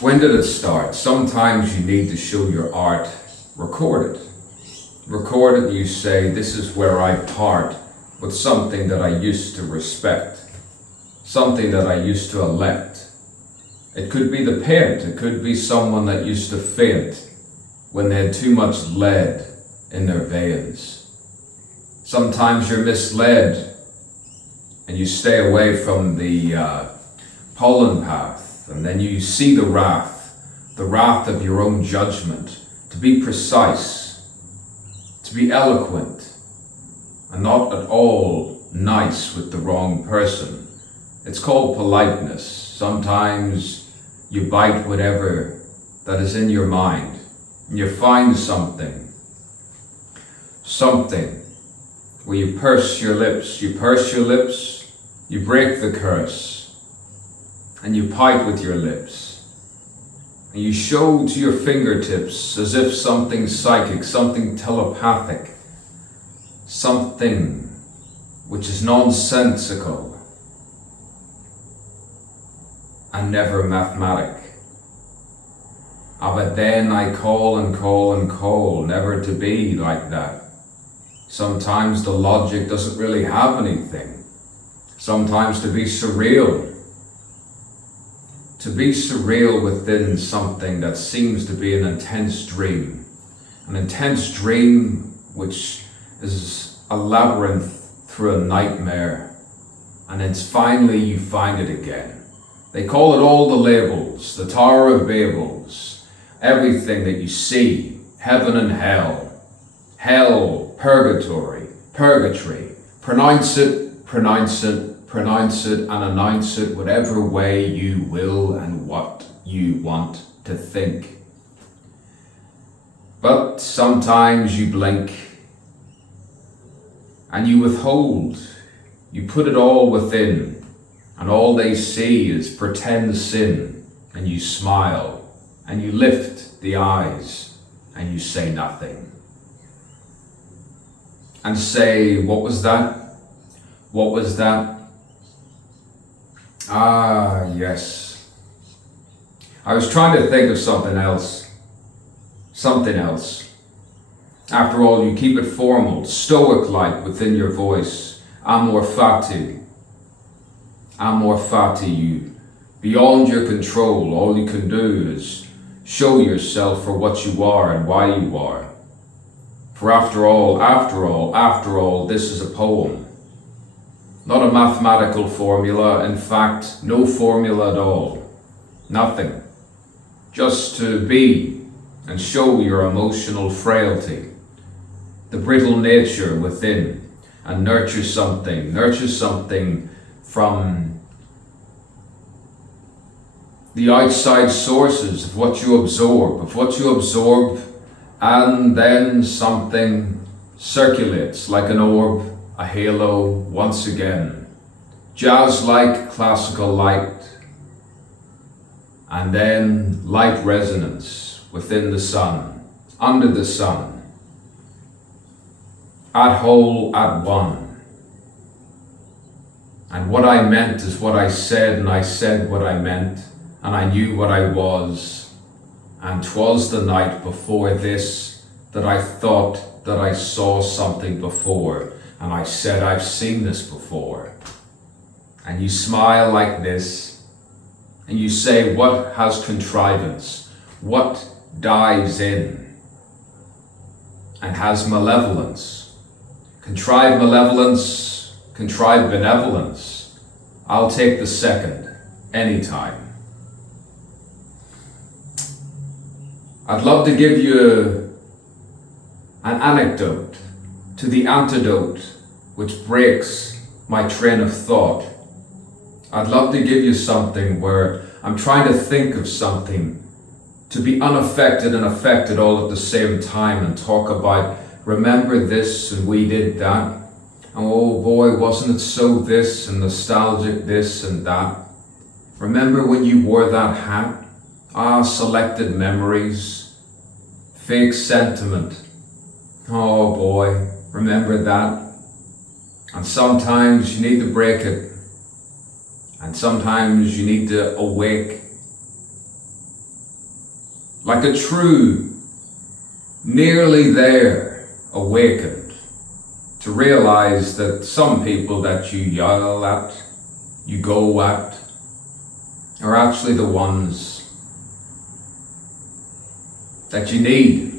When did it start? Sometimes you need to show your art, record it. Record it, you say, this is where I part with something that I used to respect, something that I used to elect. It could be the parent, it could be someone that used to faint when they had too much lead in their veins. Sometimes you're misled and you stay away from the pollen path, and then you see the wrath of your own judgment, to be precise, to be eloquent, and not at all nice with the wrong person. It's called politeness. Sometimes you bite whatever that is in your mind, and you find something where you purse your lips, you break the curse, and you bite with your lips. And you show to your fingertips as if something psychic, something telepathic, something which is nonsensical and never mathematic. But then I call and call and call, never to be like that. Sometimes the logic doesn't really have anything. Sometimes to be surreal. To be surreal within something that seems to be an intense dream. An intense dream which is a labyrinth through a nightmare. And then finally you find it again. They call it all the labels, the Tower of Babels, everything that you see, heaven and hell, purgatory, pronounce it, and announce it whatever way you will and what you want to think. But sometimes you blink and you withhold, you put it all within, and all they see is pretend sin, and you smile and you lift the eyes and you say nothing. And say, what was that? What was that? Ah, yes. I was trying to think of something else. Something else. After all, you keep it formal, stoic-like within your voice. Amor fati. Amor fati, you. Beyond your control, all you can do is show yourself for what you are and why you are. For after all, this is a poem. Not a mathematical formula, in fact, no formula at all. Nothing. Just to be and show your emotional frailty, the brittle nature within, and nurture something from the outside sources of what you absorb, and then something circulates like an orb, a halo, once again, jazz-like classical light, and then light resonance within the sun, under the sun, at whole, at one. And what I meant is what I said, and I said what I meant, and I knew what I was, and 'twas the night before this that I thought that I saw something before. And I said, I've seen this before. And you smile like this, and you say, what has contrivance? What dives in and has malevolence? Contrived malevolence, contrived benevolence. I'll take the second, anytime. I'd love to give you an anecdote to the antidote which breaks my train of thought. I'd love to give you something where I'm trying to think of something to be unaffected and affected all at the same time, and talk about, remember this and we did that, and oh boy, wasn't it so this, and nostalgic this and that. Remember when you wore that hat? Selected memories, fake sentiment. Oh boy, remember that? And sometimes you need to break it. And sometimes you need to awake like a true, nearly there, awakened, to realize that some people that you yell at, you go at, are actually the ones that you need.